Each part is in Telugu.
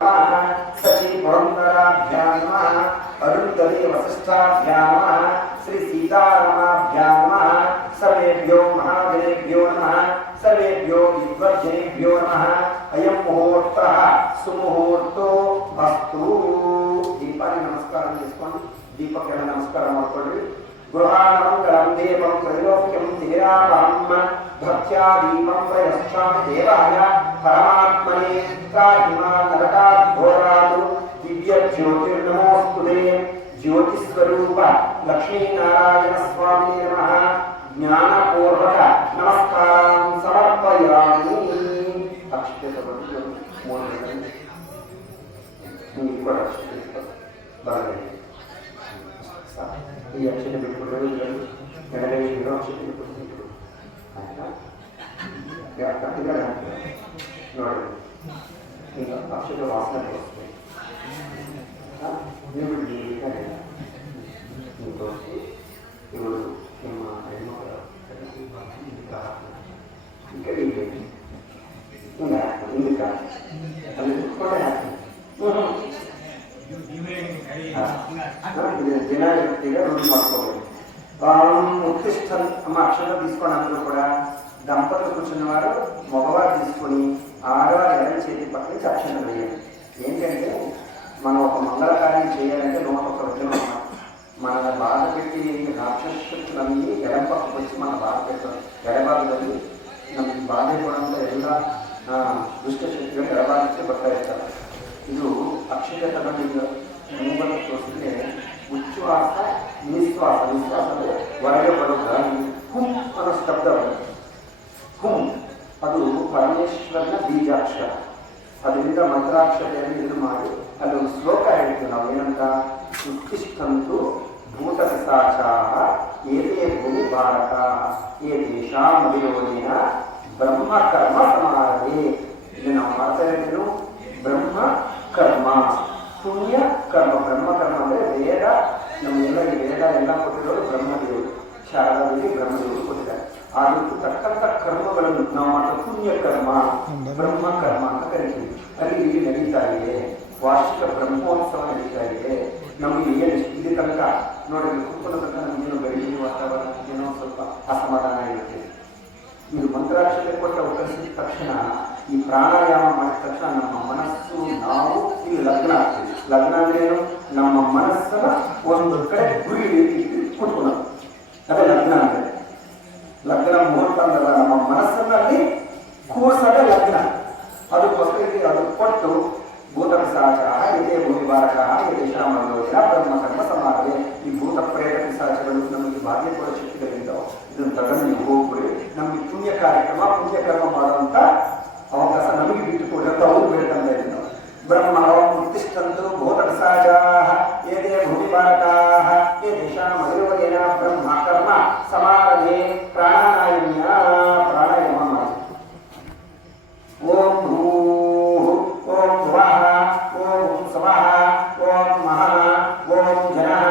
सची पुरंदराभ्यां नमः अरुंधति वसिष्ठाभ्यां नमः श्री सीतारामाभ्यां नमः सर्वेभ्यो महाजनेभ्यो नमः सर्वेभ्यो विद्वज्जनेभ्यो नमः अयं मुहूर्तः सुमुहूर्तो अस्तु दीपानि नमस्कारं చేసుకోండి दीपकरण नमस्कारं ಮಾಡ್ಕೊಳ್ಳಿ गृहाणमंगलं देवं त्रैलोक्यं तेरावहं भक्त्या दीपं प्रयच्छामि देवाय परमात्मने काहिमा नरकाद्घोरादु दिव्य ज्योतिर्नमोस्तुते ज्योतिस्वरूप लक्ष्मी नारायण स्वामी नमः ज्ञानपूर्वक नमस्कारं समर्पयामि अक्षते सबटु मूलने निको अक्षते बरले ಈ ಅಕ್ಷತೆ ಬಿಟ್ಬಿಟ್ರೆ ಎಡಗೈ ಇರೋ ಅಕ್ಷತೆ ಬಿಟ್ಬಿಟ್ಟು ಆಯ್ತಾ ನೋಡಿ ಈಗ ಅಕ್ಷತೆ ವಾಸನೆ ತೋರಿಸ್ತೀನಿ ನೀವು ತೋರಿಸಿ ಇವರು ನಿಮ್ಮ ಹೆಣ್ಮಕ್ಳ ಈ ಕಡೆ ಇದೆ ಹಿಂಗೆ ಹಿಂದಕ್ಕೆ ಅಲ್ಲಿ ಕುತ್ಕೊಂಡೆ ಹಾಕ್ತೀನಿ ದಿನನಿತ್ಯ ರೂಢಿ ಮಾಡ್ಕೋಬೇಕು. ఉత్తిష్టం అమ్మ అక్షరం తీసుకొని అందరూ కూడా దంపతులు కూర్చున్న వారు మగవారు తీసుకొని ఆడవారు ఎడమ చేతి పక్క నుంచి అక్షరం వేయాలి. ఏంటంటే మనం ఒక మంగళ కార్యం చేయాలంటే 101 విగ్రహం ఉన్నాం. మన బాధ పెట్టి రాక్షసులన్నీ ఎడమ పక్కకు వచ్చి మన బాధ పెట్టడం ఎడబాదులని నಮಗೆ బాధ ఇవ్వడంలో ఎలా దుష్ట శక్తిగా ఎడబాదిస్తే బట్టాయిస్తారు. ಇದು ಅಕ್ಷರದಲ್ಲಿ ಮೂಗನ್ನು ತೋರಿಸಿದ್ರೆ ಉಚ್ಛ್ವಾಸ ನಿಶ್ವಾಸ ನಿಶ್ವಾಸದ ಹೊರಗೆ ಬರೋದ ಹುಂ ಅನ್ನೋ ಶಬ್ದ ಹುಂ ಅದು ಪರಮೇಶ್ವರನ ಬೀಜಾಕ್ಷರ ಅದರಿಂದ ಮಂತ್ರಾಕ್ಷತೆಯನ್ನು ಇದು ಮಾಡಿ ಅಲ್ಲಿ ಒಂದು ಶ್ಲೋಕ ಹೇಳ್ತೀವಿ ನಾವು ಏನಂತ ಉತ್ತಿಷ್ಠಂತು ಭೂತ ಪಿಶಾಚಾಃ ಏತೇ ಭೂಮಿ ಭಾರತ ಏ ದೇಶಾಮಧಿಯೋನೇನ ಬ್ರಹ್ಮ ಕರ್ಮ ಸಮಾರಭೆ ಇದು ನಾವು ಮಾಡ್ತಾ ಇದ್ದೀವಿ ಬ್ರಹ್ಮ ಕರ್ಮ ಪುಣ್ಯ ಕರ್ಮ ಬ್ರಹ್ಮ ಕರ್ಮ ಅಂದರೆ ವೇದ ನಮಗೆಲ್ಲ ಈ ವೇದ ಎಲ್ಲ ಕೊಟ್ಟಿರೋರು ಬ್ರಹ್ಮದೇವರು ಶಾರದಾದೇವಿ ಬ್ರಹ್ಮದೇವರು ಕೊಟ್ಟಿದ್ದಾರೆ ಅದಕ್ಕೂ ತಕ್ಕಂಥ ಕರ್ಮಗಳನ್ನು ನಾವು ಮಾಡೋ ಪುಣ್ಯ ಕರ್ಮ ಬ್ರಹ್ಮ ಕರ್ಮ ಅಂತ ಕರಿತೀವಿ. ಅಲ್ಲಿ ಇಲ್ಲಿ ನಡೀತಾ ಇದೆ ವಾರ್ಷಿಕ ಬ್ರಹ್ಮೋತ್ಸವ ನಡೀತಾ ಇದೆ. ನಮಗೆ ಏನು ಇಲ್ಲಿ ತನಕ ನೋಡಿ ಕುತ್ಕೊಳ್ಳೋ ತನಕ ನಮಗೇನೋ ಬೆಳಗಿನ ವಾತಾವರಣ ಏನೋ ಸ್ವಲ್ಪ ಅಸಮಾಧಾನ ಇರುತ್ತೆ. ಇದು ಮಂತ್ರಾಕ್ಷತೆ ಕೊಟ್ಟ ಉತ್ತರಿಸಿದ ತಕ್ಷಣ ಈ ಪ್ರಾಣಾಯಾಮ ಮಾಡಿದ ತಕ್ಷಣ ನಮ್ಮ ಮನಸ್ಸು ನಾವು ಇಲ್ಲಿ ಲಗ್ನ ಆಗ್ತೀವಿ. ಲಗ್ನ ಅಂದ್ರೆ ಏನು? ನಮ್ಮ ಮನಸ್ಸನ್ನ ಒಂದು ಕಡೆ ಗುರಿ ಕುತ್ಕೊಳ್ಳೋದು ಅದೇ ಲಗ್ನ ಅಂದ್ರೆ. ಲಗ್ನ ಮುಹೂರ್ತ ಅಂದಲ್ಲ, ನಮ್ಮ ಮನಸ್ಸನ್ನಲ್ಲಿ ಕೂರ್ಸೋದೇ ಲಗ್ನ. ಅದಕ್ಕೋಸ್ಕರ ಅದು ಕೊಟ್ಟು ಭೂತ ಪಿಶಾಚಾಃ ಇದೇ ಭೂಮಿ ಭಾರತಃ ಯದೇಶಾಮಯೋಜನ ಬ್ರಹ್ಮಕರ್ಮ ಸಮಾರಭೆ. ಈ ಭೂತ ಪ್ರೇತ ಪಿಶಾಚಗಳು ನಮಗೆ ಭಾಗ್ಯ ಕೊಡೋ ಶಕ್ತಿಗಳಿದ್ದಾವೆ. ಇದನ್ನು ತಗೊಂಡು ನೀವು ಹೋಗ್ಬಿಡಿ. ನಮಗೆ ಪುಣ್ಯ ಕಾರ್ಯಕ್ರಮ ಪುಣ್ಯಕರ್ಮ ಮಾಡುವಂತ ಅವಕಾಶ ನಮಗೆ ಬಿಟ್ಟುಕೊಡಂತ ಅವರು ಬೇಕಂತ ಇದ್ದೀವಿ ನಾವು. ಬ್ರಹ್ಮ ಉತ್ತಿಷ್ಠಂತು ಭೂತ ಪಿಶಾಚಾಃ ಏತೇ ಭೂಮಿ ಭಾರತಾಃ ಯದೇಶಾಮಯೋಜನ ಬ್ರಹ್ಮ ಕರ್ಮ ಸಮಾರಭೆ. ಪ್ರಾಣಾಯಾಮ ಪ್ರಾಣಾಯಾಮ ಮಾಡಿ. ಓಂ ಭೂಃ ಓಂ ಭುವಃ ಓಂ ಸ್ವಃ ಓಂ ಮಹಃ ಓಂ ಜನಃ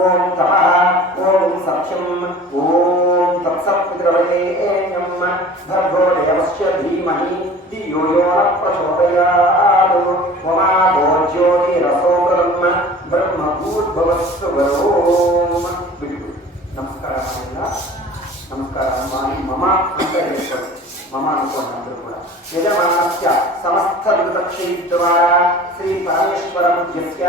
ಓಂ ತಪಃ ಓಂ ಸಖ್ಯಂ ಓಂ ತತ್ಸತ್ಪಿತೃವರೇಣ್ಯಂ ಭರ್ಗೋ ದೇವಸ್ಯ ಧೀಮಹಿ ಧಿಯೋ ಯೋ ನ ಪ್ರಚೋದಯಾತ್ ವಮಾ ಭೋಜ್ಯೋತಿರಸೋ ಬ್ರಹ್ಮ ಬ್ರಹ್ಮ ಭೂರ್ಭುವಸ್ಸು ಓಂ. ಬಿಟ್ಟು ನಮಸ್ಕಾರ ಮಾಡಿಲ್ಲ, ನಮಸ್ಕಾರ ಮಾಡಿ ಮಮ ಅಂತ ಹೇಳ್ಕೊಳ್ಳಿ. ಮಮ ಅನ್ಕೊಂಡ್ರು ಕೂಡ ಯಜಮಾನಸ್ಯ ಸಮಸ್ತ ದುರ್ದಕ್ಷಿದ್ವಾರ ಶ್ರೀ ಪರಮೇಶ್ವರ ಪೂಜ್ಯಸ್ಯ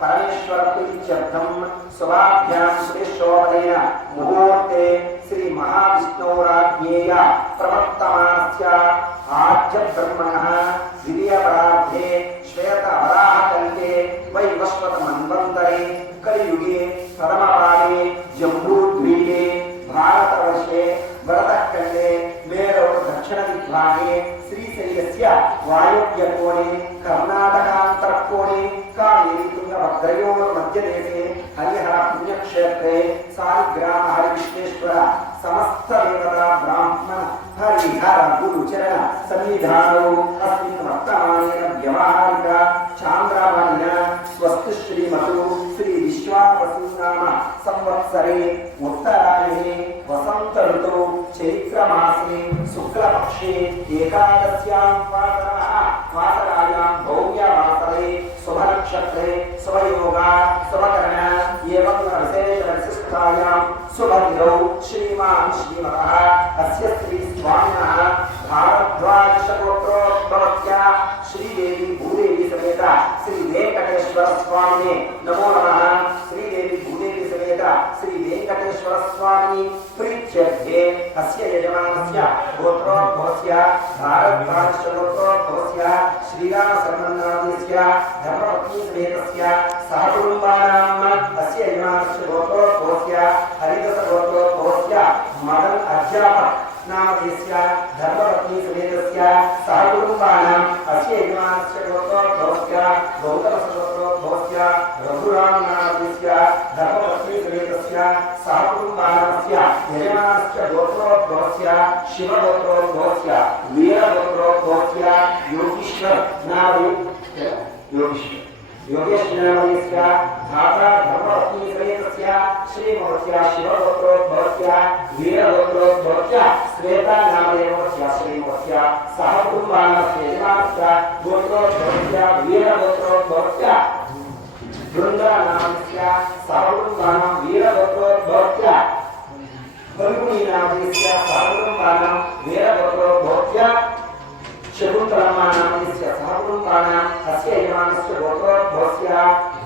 ಪರಮೇಶ್ವರ ಪ್ರೀತ್ಯರ್ಥಂ ಸ್ವಭಾಭ್ಯಾಂ ಶ್ರೇಷ್ಠೋಪದೇನ ಮುಹೂರ್ತೆ ಶ್ರೀ ಮಹಾವಿಷ್ಣೋರಾಜ್ಞೇಯ ಪ್ರವರ್ತಮಾನಸ್ಯ ಆಜ್ಯ ಬ್ರಹ್ಮಣಃ ದ್ವಿತೀಯಪರಾರ್ಧೆ ಶ್ವೇತ ವರಾಹಕಲ್ಪೆ ವೈವಸ್ವತ ಮನ್ವಂತರೆ ಕಲಿಯುಗೆ ಪ್ರಥಮಪಾದೆ ಜಂಬೂದ್ವೀಪೆ ಭಾರತವರ್ಷೆ ಭರತಖಂಡೆ ಮೇರು ದಕ್ಷಿಣ ದಿಗ್ಭಾगे ಶ್ರೀಶೈಲಸ್ಯ ವಾಯವ್ಯ ಕೋಣೆ ಕರ್ನಾಟಕಾಂತರ ಕೋಣೆ ಕಾವೇರಿ ತುಂಗಭದ್ರಯೋರ್ ಮಧ್ಯದೇಶೆ ಹರಿಹರ ಪುಣ್ಯಕ್ಷೇತ್ರೆ ಸಾಲಿಗ್ರಾಮ ಹರಿವಿಶ್ವೇಶ್ವರ ಸಮಸ್ತ ದೇವತಾ ಬ್ರಾಹ್ಮಣ ಹರಿಹರ ಗುರುಚರಣ ಸನ್ನಿಧಾನವು ಅಸ್ಮಿನ್ ವರ್ತಮಾನೇನ ವ್ಯವಹಾರಿಕ ಚಾಂದ್ರಮಾನಿನ ಸ್ವಸ್ತಿ ಶ್ರೀಮತು ಶ್ರೀ ವಿಶ್ವಾವಸುನಾಮ ಸಂವತ್ಸರೆ ಉತ್ತರಾಯಣೆ ವಸಂತ ಋತು ಚೈತ್ರ ಮಾಸೆ ಶುಕ್ಲ ಪಕ್ಷೆ ಏಕಾದಶ್ಯಾಂ ವಾಸರಾಯಾಂ ಭೌಮ್ಯ ವಾಸರ प्रतिष्ठायां सुभद्रौ श्रीमान् श्रीमतः अस्य श्री स्वामिनः भारद्वाजगोत्रोद्भवत्या श्रीदेवी भूदेवी समेत श्री वेंकटेश्वर स्वामिने नमो नमः। श्रीदेवी भूदेवी समेत श्री वेंकटेश्वर स्वामी प्रीत्यर्थे अस्य यजमानस्य गोत्रोद्भवस्य भारद्वाजगोत्रोद्भवस्य श्रीराम शर्मन्नाथस्य धर्मपत्नी समेतस्य सहकुटुम्बानाम् अस्य यजमानस्य गोत्रोद्भवस्य हरिदास गोत्रोद्भवस्य मदन अध्यापक नामधेयस्य धर्मपत्नी समेतस्य सहकुटुम्बानाम् अस्य यजमानस्य गोत्रोद्भवस्य गौतम गोत्रोद्भवस्य रघुराम नामधेयस्य धर्मपत्नी समेतस्य सहकुटुम्बानास्य यजमानस्य गोत्रोद्भवस्य शिव गोत्रोद्भवस्य वीर गोत्रोद्भवस्य योगीश्वर नामधेय योगेश्वरस्य धाता धर्मपत्नी समेतस्य श्रीमोहस्य शिवगोत्रोद्भवस्य वीरगोत्रोद्भवस्य श्वेता नामदेवस्य श्रीमोहस्य सहकुटुम्बानास्य यजमानस्य गोत्रोद्भवस्य वीरगोत्रोद्भवस्य वृन्दा नामस्य सहकुटुम्बानां वीरगोत्रोद्भवस्य फल्गुनी नामस्य सहकुटुम्बानां वीरगोत्रोद्भवस्य शकुन्तलम्मा नामस्य सहकुटुम्बानाम् अस्य यजमानस्य गोत्रोद्भवस्य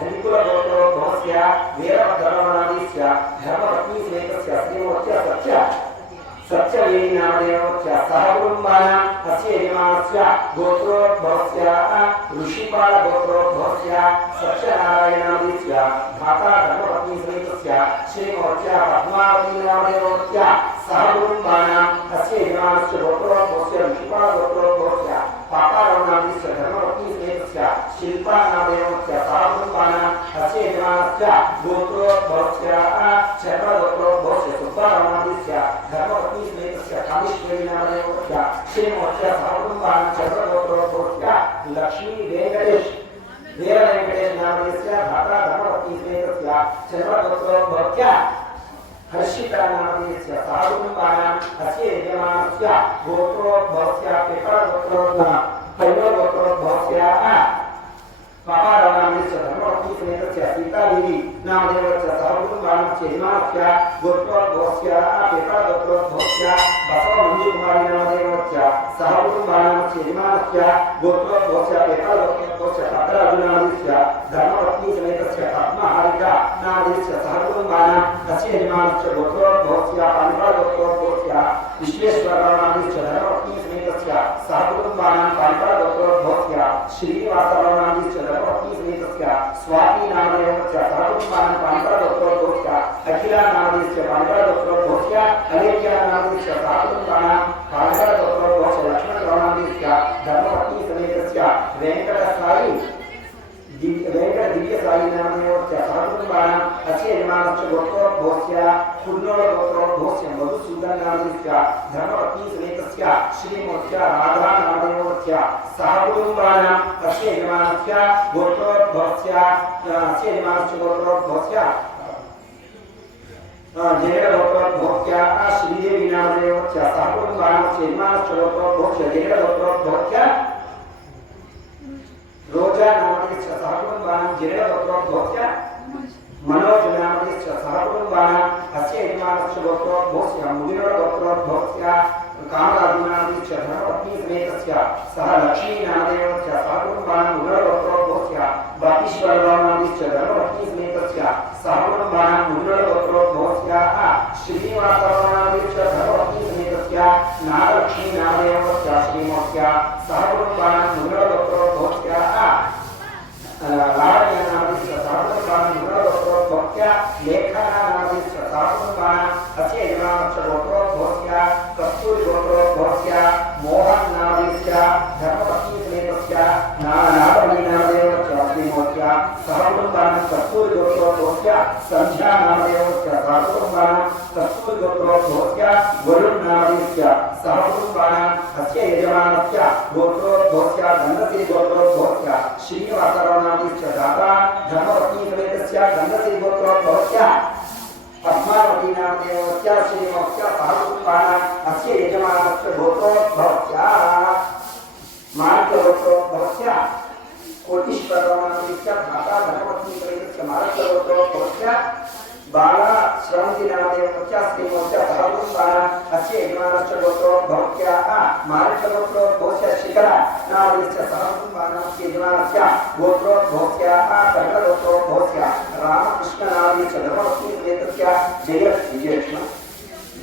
धनिकुलगोत्रोद्भवस्य वीरभद्रनामस्य धर्मपत्नी समेतस्य श्रीमोहस्य सत्यवेणी नामदेवस्य सहकुटुम्बानाम् अस्य यजमानस्य गोत्रोद्भवस्य ऋषिपालगोत्रोद्भवस्य सत्यनारायणामस्य धाता धर्मपत्नी समेतस्य श्रीमोहस्य पद्मावती नामदेवस्य सहकुटुम्बानाम् अस्य यजमानस्य गोत्रोद्भवस्य ऋषिपालगोत्रोद्भवस्य पापारवनामस्य धर्मपत्नी समेतस्य शिल्पा नामदेवस्य सहकुटुम्बानाम् अस्य यजमानस्य गोत्रोद्भवस्य चक्रगोत्रोद्भवस्य सुब्बारवनामस्य धर्मपत्नी समेतस्य कामेश्वरी नामदेवस्य श्रीमोहस्य सहकुटुम्बानां चक्रगोत्रोद्भवस्य लक्ष्मी वेंकटेश वीर वेंकटेश नामस्य धाता धर्मपत्नी समेतस्य चक्रगोत्रोद्भवस्य हर्षिता नामस्य सहकुटुम्बानाम् अस्य यजमानस्य गोत्रोद्भवस्य पैलगोत्रोद्भवस्य पापारवनामस्य धर्मपत्नी समेतस्य सीतादेवी नामदेवस्य सहकुटुम्बानां यजमानस्य गोत्रोद्भवस्य पैलगोत्रोद्भवस्य बसवमञ्जुकुमारी नामदेवस्य सहकुटुम्बानां यजमानस्य गोत्रोद्भवस्य पैलगोत्रोद्भवस्य भद्राजुनामस्य धर्मपत्नी समेतस्य पद्महारिका नामदेवस्य सहकुटुम्बानां अस्य यजमानस्य गोत्रोद्भवस्य पालिपालगोत्रोद्भवस्य विश्वेश्वरनामस्य धर्मपत्नी समेतस्य सहकुटुम्बानां पालिपालगोत्रोद्भवस्य श्रीनिवासनामस्य धर्मपत्नी समेतस्य स्वाति नामदेवस्य सहकुटुम्बानां पालिपालगोत्रोद्भवस्य अखिला नामदेवस्य पालिपालगोत्रोद्भवस्य अलेख्या नामदेवस्य सहकुटुम्बानां पालिपालगोत्रोद्भवस्य लक्ष्मणनामस्य धर्मपत्नी समेतस्य वेंकटसाई वेंकट दिव्यसाई नामदेवस्य सहकुटुम्बानां अस्य यजमानस्य गोत्रोद्भवस्य कुल्लोळगोत्रोद्भवस्य मधुसूदन नामस्य धर्मपत्नी समेतस्य श्रीमोहस्य राधा नामदेवस्य सहकुटुम्बानां अस्य यजमानस्य गोत्रोद्भवस्य जयगोत्रोद्भवस्य श्रीदेवी नामदेवस्य सहकुटुम्बानां यजमानस्य गोत्रोद्भवस्य जयगोत्रोद्भवस्य रोजा नामस्य सहकुटुम्बानां जयगोत्रोद्भवस्य मनोज नामस्य सहकुटुम्बानां अस्य यजमानस्य गोत्रोद्भवस्य मुदिनगोत्रोद्भवस्य कामराजु नामस्य धर्मपत्नी समेतस्य सह लक्ष्मी नामदेवस्य सहकुटुम्बानां मुदिनगोत्रोद्भवस्य बापीश्वरनामस्य धर्मपत्नी समेतस्य सहकुटुम्बानां मुदिनगोत्रोद्भवस्य श्रीनिवासनामस्य धर्मपत्नी समेतस्य नागलक्ष्मी नामदेवस्य श्रीमोहस्य सहकुटुम्बानां मुदिनगोत्रोद्भवस्य लावण्य नामस्य सहकुटुम्बानां मुदिनगोत्रोद्भवस्य लेखना नामस्य सहकुटुम्बानां अस्य यजमानस्य गोत्रोद्भवस्य कस्तूरी गोत्रोद्भवस्य मोहन नामस्य धर्मपत्नी समेतस्य नागमणि नामदेवस्य श्रीमोहस्य सहकुटुम्बानां कस्तूरी गोत्रोद्भवस्य संध्या नामदेवस्य सहकुटुम्बानां कस्तूरी गोत्रोद्भवस्य वरुण नामस्य सहकुटुम्बानां अस्य यजमानस्य गोत्रोद्भवस्य गंगश्री गोत्रोद्भवस्य श्रीनिवासनामस्य दाता धर्मपत्नी समेतस्य गंगश्री गोत्रोद्भवस्य पद्मावती नामदेवस्य श्रीमोहस्य सहकुटुम्बानां अस्य यजमानस्य गोत्रोद्भवस्य मार्गगोत्रोद्भवस्य कोटीश्वरनामस्य धाता धर्मपत्नी समेतस्य मार्गगोत्रोद्भवस्य बाला श्रवन्ति नामदेवस्य श्रीमोस्य सहकुटुम्बान अस्य यजमानश्च गोत्रो भवत्याः मारुतगोत्रो भवस्य शिखर नामदेवस्य सहकुटुम्बानस्य यजमानस्य गोत्रो भवत्याः कर्णगोत्रो भवस्य रामकृष्ण नामदेवस्य धर्मपत्नी समेतस्य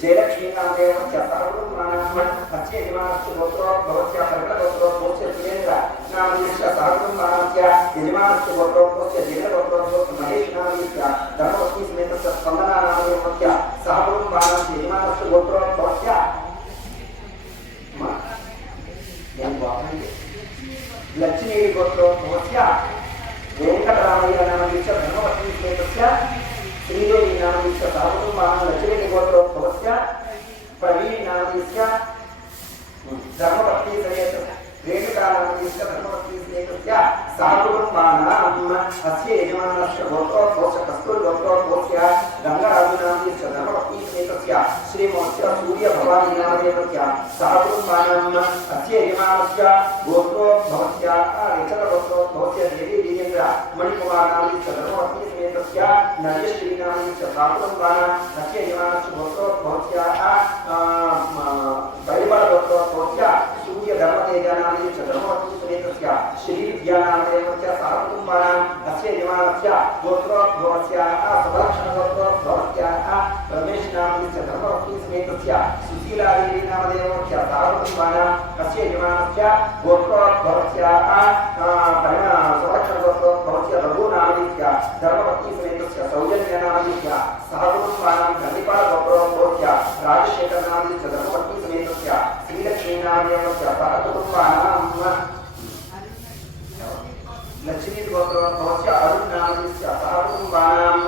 जयलक्ष्मी नामदेवस्य सहकुटुम्बानाम् अस्य यजमानस्य गोत्रो भवत्याः कर्णगोत्रो भवस्य सुरेन्द्र नामदेवस्य सहकुटुम्बानस्य यजमानस्य गोत्रो भवस्य जयगोत्रो भवस्य महेश नामदेवस्य धर्मपत्नी समेतस्य स्पन्दना नामदेवस्य सहकुटुम्बानस्य यजमानस्य गोत्रो भवस्य लक्ष्मी गोत्रो भवस्य वेंकटरामయ్య नामदेवस्य धर्मपत्नी समेतस्य श्रीदेवी नामदेवस्य सहकुटुम्बानां लक्ष्मी गोत्रो भवस्य प्रवीण नामदेवस्य धर्मपत्नी समेतस्य रेणुका नामदेवस्य धर्मपत्नी समेतस्य सहकुटुम्बानाम् अस्य यजमानस्य गोत्रो भवस्य कस्तूर गोत्रो भवस्य गंगाराजु नामदेवस्य धर्मपत्नी समेतस्य श्रीमोस्य सूर्यभवानी नामदेवस्य सहकुटुम्बानाम् अस्य यजमानस्य गोत्रो भवस्य रेचल गोत्रो भवस्य देवी वीरेन्द्र मणिकुमार नामदेवस्य धर्मपत्नी समेतस्य नरेश्वरी नामदेवस्य सहकुटुम्बानाम् अस्य यजमानस्य गोत्रो भवस्य बैबल गोत्रो भवस्य सूर्य धर्मतेज नामदेवस्य धर्मपत्नी समेतस्य श्री विद्या नामदेवस्य सहकुटुम्बानाम् अस्य यजमानस्य गोत्रो भवस्य सुभलक्षण गोत्रो भवस्य रमेश नामदेवस्य धर्मपत्नी समेतस्य सुशीला देवी नामदेवस्य सहकुटुम्बानाम् अस्य यजमानस्य गोत्रो भवस्य सुभलक्षण गोत्रो भवस्य रघु नामदेवस्य धर्मपत्नी समेतस्य सौजन्य नामदेवस्य सहकुटुम्बानाम् धनिपाल गोत्रो भवस्य राजशेखर नामदेवस्य धर्मपत्नी समेतस्य श्रीलक्ष्मी नामदेवस्य सहकुटुम्बानाम् लक्ष्मी गोत्रो भवस्य अरुण नामदेवस्य सहकुटुम्बानाम्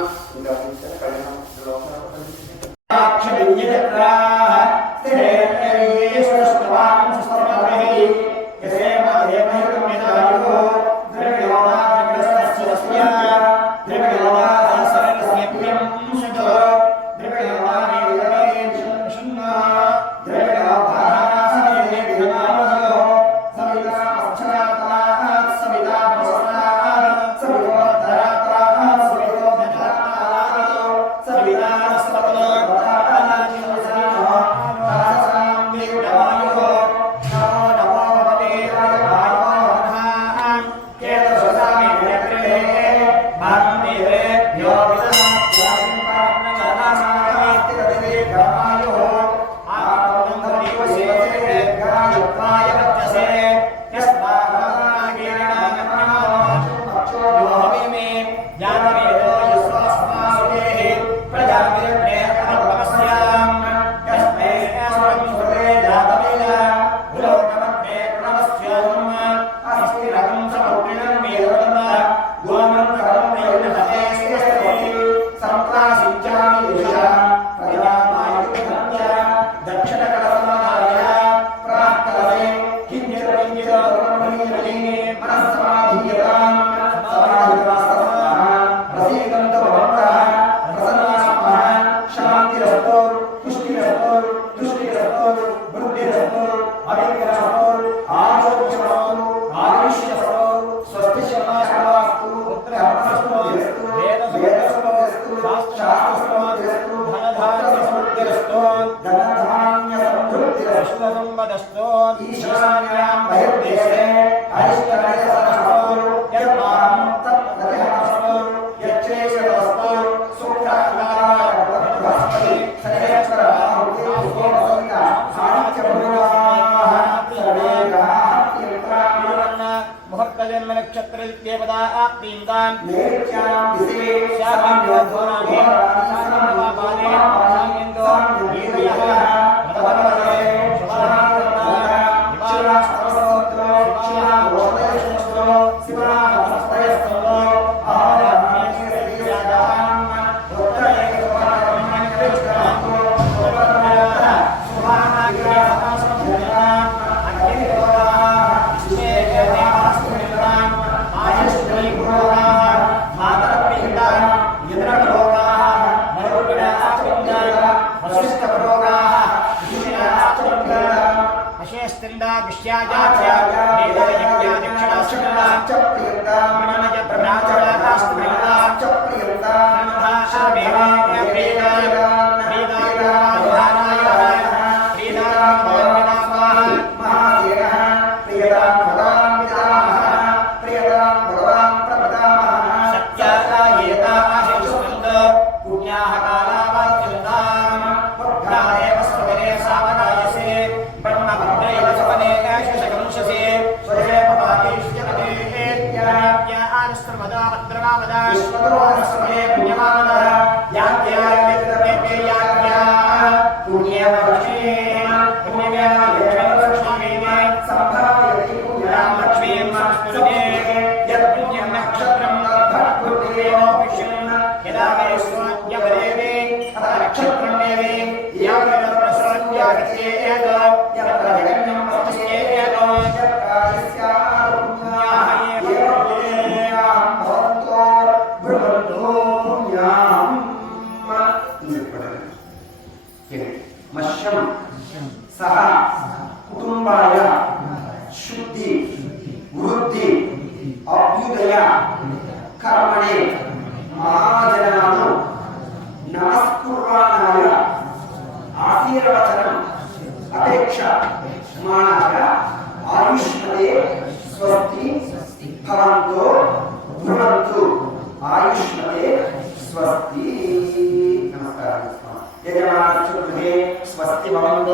विश्याजा सह कुटुंबाय शुद्धि वृद्धि अभ्युदय कर्मणे महाजनानु नमस्कुर्वाणाय आशीर्वचनम् अपेक्षा मानाय आयुष्मते स्वस्ति भवन्तु भ्रुवन्तु आयुष्मते स्वस्ति। नमस्कार। यजमानश्रुते स्वस्ति भवन्तु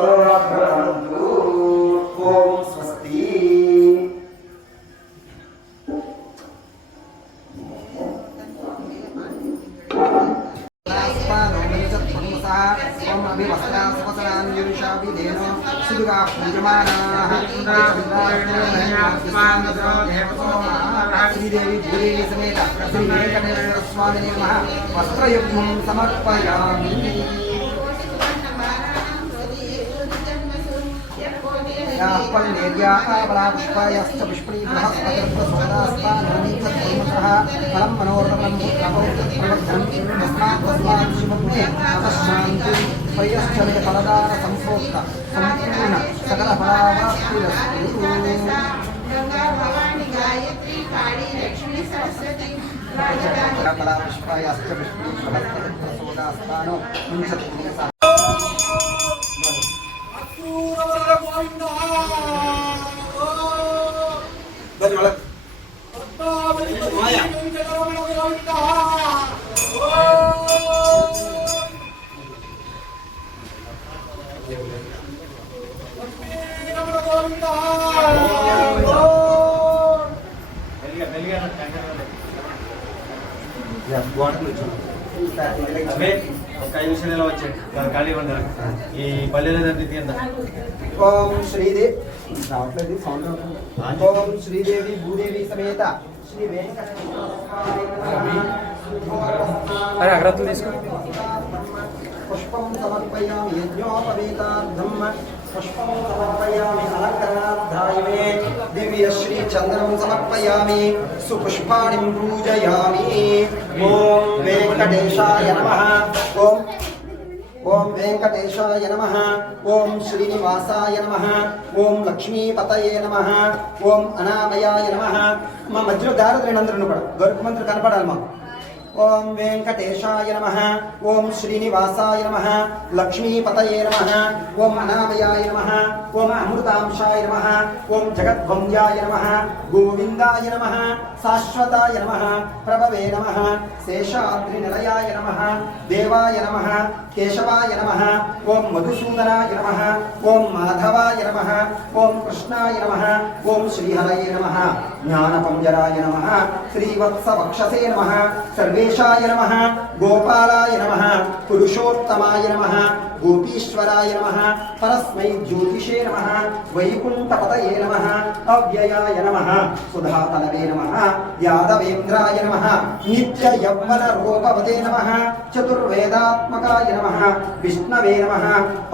भ्रुवन्तु। ओम स्वस्ति। ओम अभिवस्त्रां स्वसनां युरुषाभिधेनो सुदुगा पूजमानाः श्रीदेवी भूदेवी समेत श्री वेंकटेश्वर स्वामिने नमः वस्त्रयुग्मं समर्पयामि। पुष्पायाश्च पुष्पणी बृहस्पतिर्सोदास्तानीतः फलं मनोरमं प्रवर्धनं तस्मात् शिवमे तस्मान्ति पयश्चले फलदान संप्रोक्त संपूर्ण सकल फलावाप्तिरस्तु। पुष्पायाश्च पुष्पणी बृहस्पतिर्सोदास्तानो ఈ పల్లెలేదంటే తీయండి. ఓం శ్రీదేవి రావట్లేదు సౌండ్. ఓం శ్రీదేవి భూదేవి సమేత శ్రీ అగ్రత్తులు తీసుకో. పుష్పం సమర్పయామి యజ్ఞోపవీతార్థం పుష్పం సమర్పయామి అలంకరణార్థాయమే దివ్య శ్రీ చంద్రం సమర్పయామి సుపుష్పాణి పూజయామి. ఓం వెంకటేశాయ నమః. ఓం వెంకటేశాయ నమః. ఓం శ్రీనివాసాయ నమః. ఓం లక్ష్మీపతయే నమః. ఓం అనామయాయ నమః. మా మధ్యలో దారిద్ర్యందరూ కూడా గరుకు మంత్రులు కనపడాలి మాకు. ఓం వెంకటేశాయ నమః. ఓం శ్రీనివాసాయ నమః. లక్ష్మీపతయే నమః. ఓం అనామయాయ నమః. ఓం అమృతాంశాయ నమః. ఓం జగద్వంద్యాయ నమః. గోవిందాయ నమః. శాశ్వతాయ నమః. ప్రభవే నమః. శేషాద్రి నిలయాయ నమః. దేవాయ నమః. కేశవాయ నమః. ఓం మధుసూదనాయ నమః. ఓం మాధవాయ నమః. ఓం కృష్ణాయ నమః. ఓం శ్రీహరయే నమః. జ్ఞానపంజరాయ నమః. శ్రీవత్సవక్షసే నమః. సర్వేశాయ నమః. గోపాలాయ నమః. పురుషోత్తమాయ నమః. గోపీశ్వరాయ నమః. పరస్మై జ్యోతిషే నమః. వైకుంఠపతయే నమః. అవ్యయాయ నమః. సుధాతలవే నమః. యాదవేంద్రాయ నమః. నిత్య యవ్వన రూపవదే నమః. చతుర్వేదాత్మకాయ నమః. విష్ణవే నమః.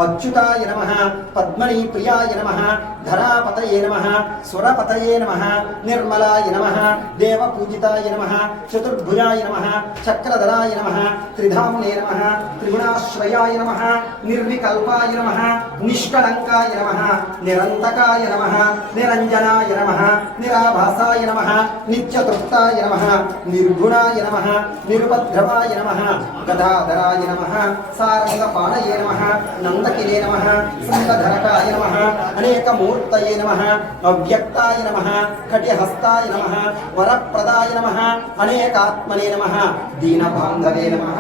అచ్యుతాయ నమః. పద్మనీ ప్రియాయ నమః. ధరాపతయే నమః. సురపతయే నమః. నిర్మలాయ నమః. దేవపూజితాయ నమః. చతుర్భుజాయ నమః. చక్రధరాయ నమః. త్రిధామ్నే నమః. త్రిగుణాశ్రయాయ నమః. నిర్వికల్పాయ నమః. నిష్కళంకాయ నమః. నిరంతకాయ నమః. నిరంజనాయ నమః. నిరాభాసాయ నమః. నిత్యతృప్తాయ నమః. నిర్గుణాయ నమః. నిరుపద్రవాయ నమః. గదాధరాయ నమః. సారంగపాణయే నమః. నందకిరే నమః. సంగధరకాయ నమః. అనేకమూర్తయే నమః. అవ్యక్తాయ నమః. కటిహస్తాయ నమః. వరప్రదాయ నమః. అనేకాత్మనే నమః. దీనబాంధవే నమః.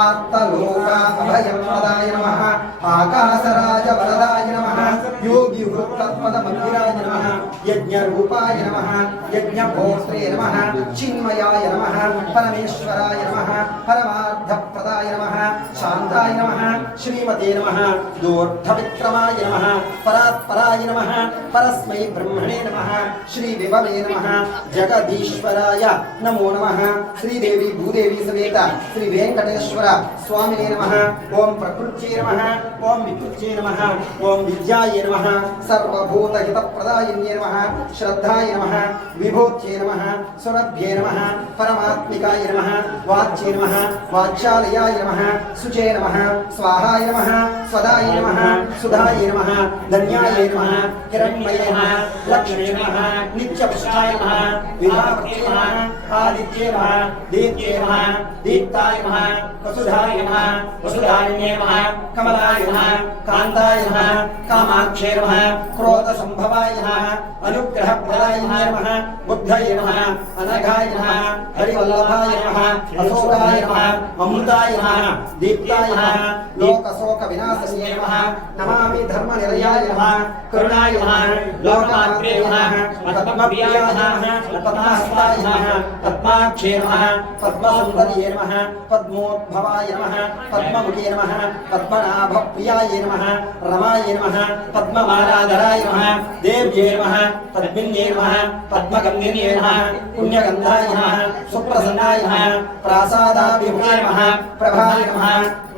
ఆర్తలోక అభయప్రదాయ నమః. नमः आकाशराज वरदाय नमः योगी वृत्तपद मंदिराय नमः यज्ञरूपाय नमः यज्ञभोक्त्रे नमः चिन्मयाय नमः परमेश्वराय नमः परमार्थप्रदाय नमः शान्ताय नमः श्रीमते नमः दूर्धविक्रमाय नमः परात्पराय नमः परस्मै ब्रह्मणे नमः श्री विभवे नमः जगदीश्वराय नमो नमः श्रीदेवी भूदेवी समेत श्री वेंकटेश्वर स्वामिने नमः ओम प्रकृत्यै नमः ओम विकृत्यै नमः ओम विद्यायै नमः सर्वभूतहितप्रदायिन्ये नमः श्रद्धाय नमः विभूत्यै नमः सुरभ्ये नमः परमात्मिकाय नमः वाच्यै नमः वाचालयाय नमः सुचे नमः स्वाहाय नमः स्वदाय नमः सुधाय नमः धन्याय नमः हिरण्मये नमः लक्ष्मी नमः नित्यपुष्टाय नमः विभावत्यै नमः आदित्ये नमः दीप्त्ये नमः दीप्ताय नमः वसुधाय नमः वसुधारिण्ये नमः कमलाय नमः कान्ताय नमः कामाक्षे नमः क्रोधसम्भवाय नमः अनुग्रहप्रदायिने नमः बुद्धये नमः अनघाय नमः हरिवल्लभाय नमः अशोकाय नमः अमृताय नमः दीप्ताय नमः लोकशोकविनाशिने नमः नमामि धर्मनिलयाय नमः करुणाय नमः लोकमात्रे नमः पद्मप्रियाय नमः पद्महस्ताय नमः पद्माक्षे नमः पद्मसुन्दर्ये नमः पद्मोद्भवाय नमः पद्ममुखे नमः पद्मनाभप्रियाय नमः रमाय नमः पद्ममालाधराय नमः देव्ये नमः पद्मिन्ये नमः पद्मगन्धिन्ये नमः पुण्यगन्धाय नमः सुप्रसन्नाय नमः प्रासादाभिमुखे नमः प्रभाय नमः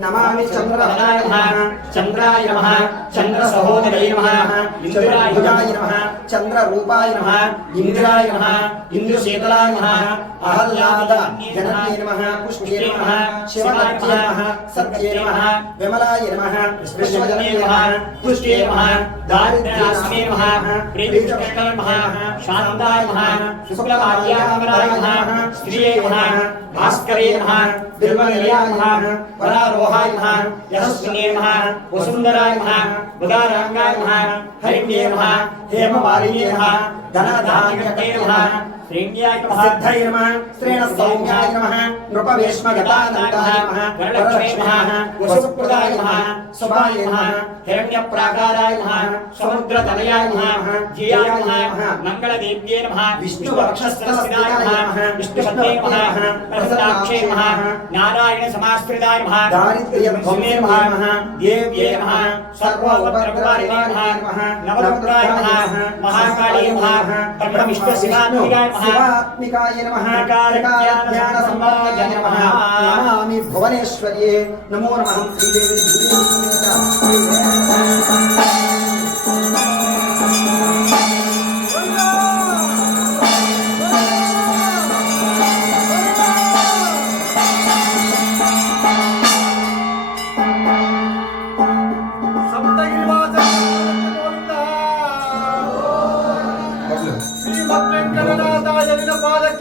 नमामि चन्द्रवदाय नमः चन्द्राय नमः चन्द्रसहोदराय नमः इंद्राय नमः चन्द्ररूपाय नमः इंद्राय नमः इंद्रशीतलाय नमः अहल्लाद जनन्ये नमः पुष्पे नमः शिवनाथ्ये नमः सत्ये नमः विमलाय नमः विश्वजने नमः पुष्टे नमः दारिद्र्यास्मे नमः प्रीतिचक्रमे नमः शान्ताय नमः शुक्लमाल्याम्बराय नमः श्रिये नमः भास्करे नमः बिल्वनिलयाय नमः वरारोहाय नमः यशस्विने नमः वसुन्धराय नमः बुधारांगाय नमः हरिण्ये नमः हेममालिने नमः धनधान्यके नमः श्रीन्याय नमः सिद्धाय नमः श्रेण सौम्याय नमः नृपवेश्मगतानन्दाय नमः वरलक्ष्मी नमः वसुप्रदाय नमः सुभाय नमः हिरण्यप्राकाराय नमः समुद्रतनयाय नमः जियाय नमः मंगलदेव्ये नमः विष्णुवक्षस्थस्थिताय नमः विष्णुपत्ने नमः प्रसन्नाक्षे नमः नारायण समाश्रिताय नमः दारिद्र्यभौमे नमः देव्ये नमः सर्वोपद्रवारिणे नमः नवदुर्गाय नमः महाकाली नमः ब्रह्मविष्णुशिवात्मिकाय शिवात्मिकाय नमः ज्ञानसम्पदाय नमः नमामि भुवनेश्वर्ये नमो नमः श्रीदेवी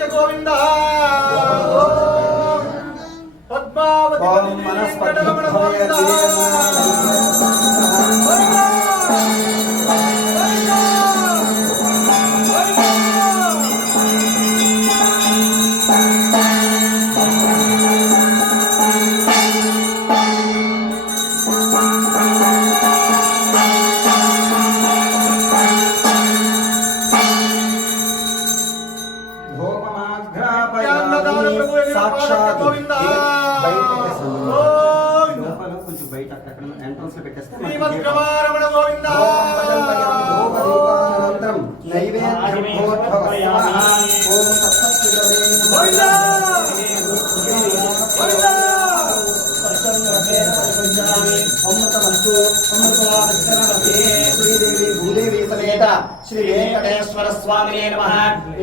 गोविंद पद्मावती गोविंद साक्षात गोविंद కొంచెం బయట అక్కడ ఎంట్రన్స్ లో పెట్టేస్తే శ్రీమద్రమణ గోవింద అనంతరం నైవేద్యోద్భవస్వాహ ఓం తత్సత్సురవే గోవింద అమృతమస్తు అమృతవాదక్షరవతే శ్రీదేవి భూదేవి సమేత శ్రీ వెంకటేశ్వర స్వామినే నమః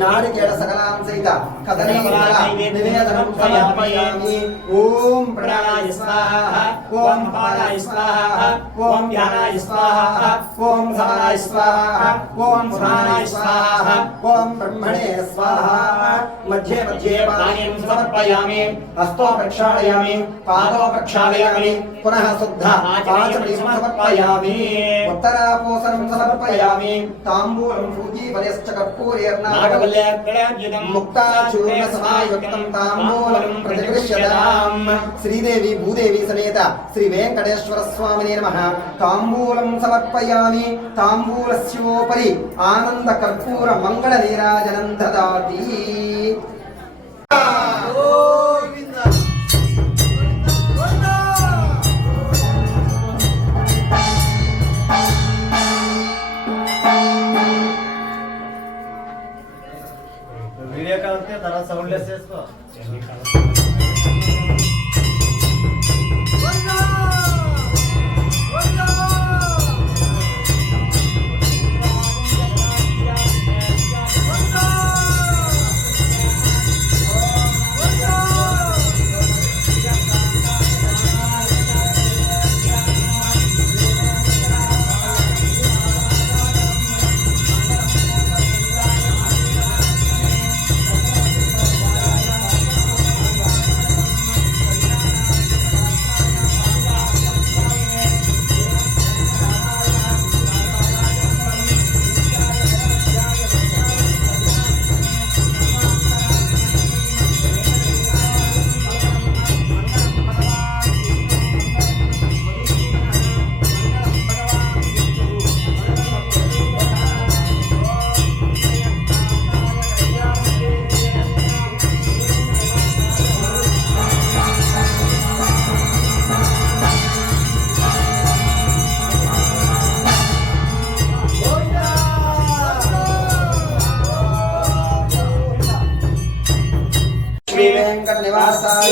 నారికేళ సకలాం సహిత కదలీఫల నివేదనం సమర్పయామి ఓం ప్రాణాయ స్వాహ ఓం అపానాయ స్వాహ ఓం ధ్యానాయ స్వాహ ఓం సమానాయ స్వాహ ఓం స్మరణాయ స్వాహ ఓం బ్రహ్మణే స్వాహ మధ్యే మధ్యే పానీయం సమర్పయామి హస్తో ప్రక్షాళయామి పాదో ప్రక్షాళయామి పునః శుద్ధ పాచమణి సమర్పయామి ఉత్తరాపోసనం సమర్పయామి తాంబూలం ऊर्गीफलश्च कर्पूरेर्नागवल्यं मुक्ताचूर्णसमायुक्तं ताम्बूलं प्रतिगृह्यताम् श्रीदेवी भूदेवी समेत श्री वेंकटेश्वर स्वामिने नमः ताम्बूलं समर्पयामि ताम्बूलस्योपरि आनंद कर्पूर मंगल नीराजनं ददाति వీడియో కాల్ తర్వాత సౌండ్ లెస్ చేసుకో श्री वेंकट निवासाय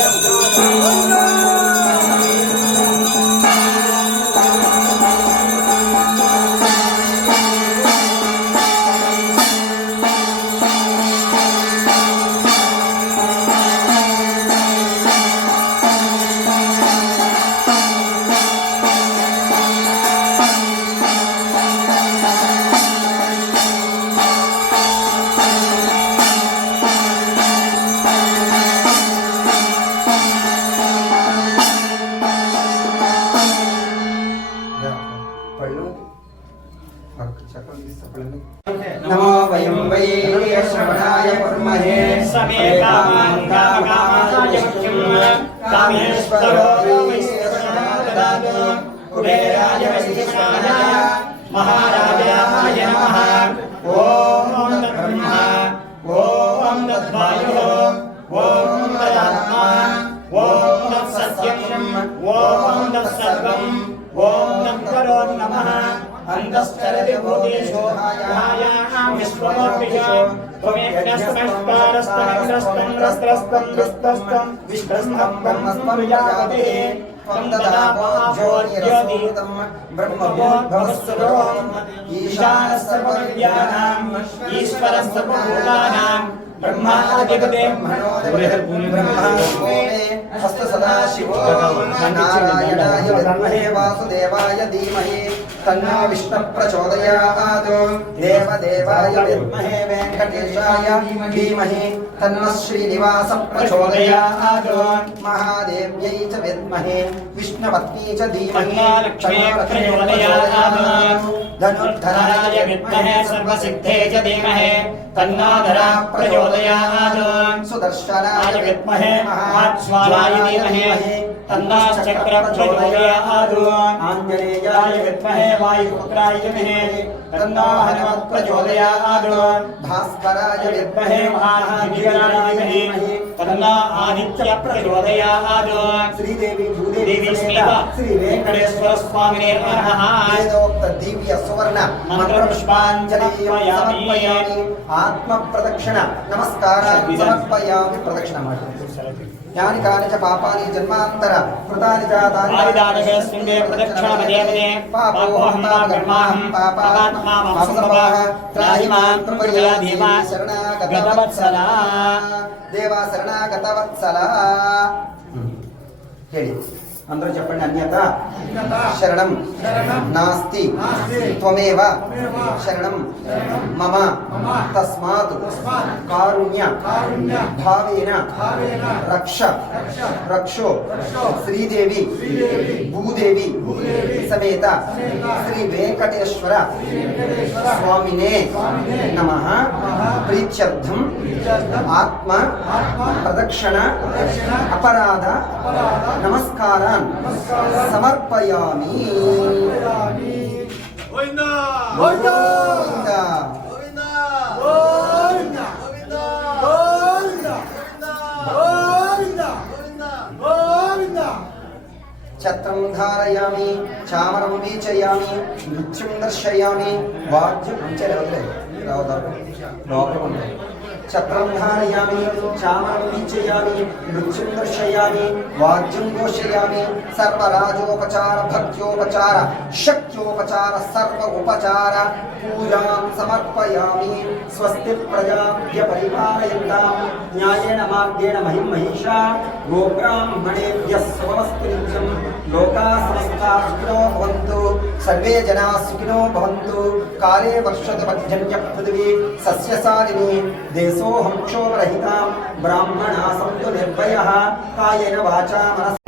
नमो वयं वै श्रवणाय कुर्महे समे कामान् कामकामाय मुख्यं कामेश्वरो ददातु कुबेराय वैश्वाय महाराजाय नमः ॐ तद्ब्रह्मा ॐ तद्वायुः ॐ तदात्मा ॐ तत्सत्यम् ॐ तत्सर्वम् ॐ तत्परो नमः अन्तश्चरति भूतेषु ध्यायां विश्वमोऽपिषु त्वमेकस्तमस्कारस्तमग्रस्तं रस्त्रस्तं दुस्तस्तं विष्णस्तं ब्रह्मस्तं प्रजापतिः त्वं ददापोऽज्योतिर्ज्योतिर्तं ब्रह्मभूर्भुवस्सुरो ईशानः सर्वविद्यानाम् ईश्वरः सर्वभूतानां ब्रह्मादिपते ब्रह्मा हस्त सदा शिवो नारायणाय विद्महे वासुदेवाय धीमहि तन्नो विष्णु प्रचोदयात् देवदेवाय विद्महे वेंकटेशाय धीमहि तन्नो श्रीनिवास प्रचोदयात् महादेव्यै च विद्महे विष्णुपत्नी च धीमहि लक्ष्मी प्रचोदयात् धनुर्धराय विद्महे सर्वसिद्धे च धीमहि तन्नो धरा प्रचोदयात् सुदर्शनाय विद्महे महाज्वालाय धीमहि तन्नो चक्र प्रचोदयात् आञ्जनेयाय विद्महे वायुपुत्राय धीमहि तन्नो हनुमत् प्रचोदयात् भास्कराय विद्महे महावीराय धीमहि तन्नो आदित्य प्रचोदयात् श्रीदेवी भूदेवी देवी स्नेहा श्री वेंकटेश्वर स्वामिने नमः वेदोक्त दिव्य सुवर्ण मंत्र पुष्पांजलि समर्पयामि आत्म प्रदक्षिण नमस्कार समर्पयामि प्रदक्षिण माडि यानि कानि च पापानि जन्मान्तर कृतानि च आदिदानवे स्मिन्ने प्रदक्षिणमदेवने पापोऽहं पापकर्माहं पापात्मा मामसम्भवः त्राहि मां त्वया देवा शरणागतवत्सला देवा शरणागतवत्सला ಹೇಳಿ అందరూ చెప్పండి. అన్యత శరణం నాస్తి త్వమేవ శరణం మమ తస్మాత్ కారుణ్య భావేన రక్ష రక్షో శ్రీదేవి భూదేవి సమేత శ్రీ వెంకటేశ్వర స్వామినే నమః ప్రీత్యర్థం ఆత్మ ప్రదక్షిణ అపరాధ నమస్కారాన్ సమర్పయామి. గోవిందా గోవిందా. గోవిందా గోవిందా గోవిందా గోవిందా గోవిందా. ఛత్రం ధారయామి చామరం వీచయామి నృత్యం దర్శయామి వాద్యం ఛత్రం ధారయామి చామరం వీచయామి నృత్యం దర్శయామి వాద్యం ఘోషయామి సర్వరాజోపచార భక్త్యోపచార శక్త్యోపచార సర్వ ఉపచార పూజాం సమర్పయామి. స్వస్తి ప్రజాభ్య పరిపాలయంతాం న్యాయేన మార్గేణ మహిం మహిషా గోబ్రాహ్మణేభ్యః శుభమస్తు నిత్యం. లోకా సమస్తా సుఖినో భవంతు సర్వే జనా సుఖినో భవంతు. కాలే వర్షతు పర్జన్య పృథివీ సస్యశాలినీ దేశోహం క్షోభరహితాం. బ్రాహ్మణా సంతు నిర్భయః కాయేన వాచా మనసా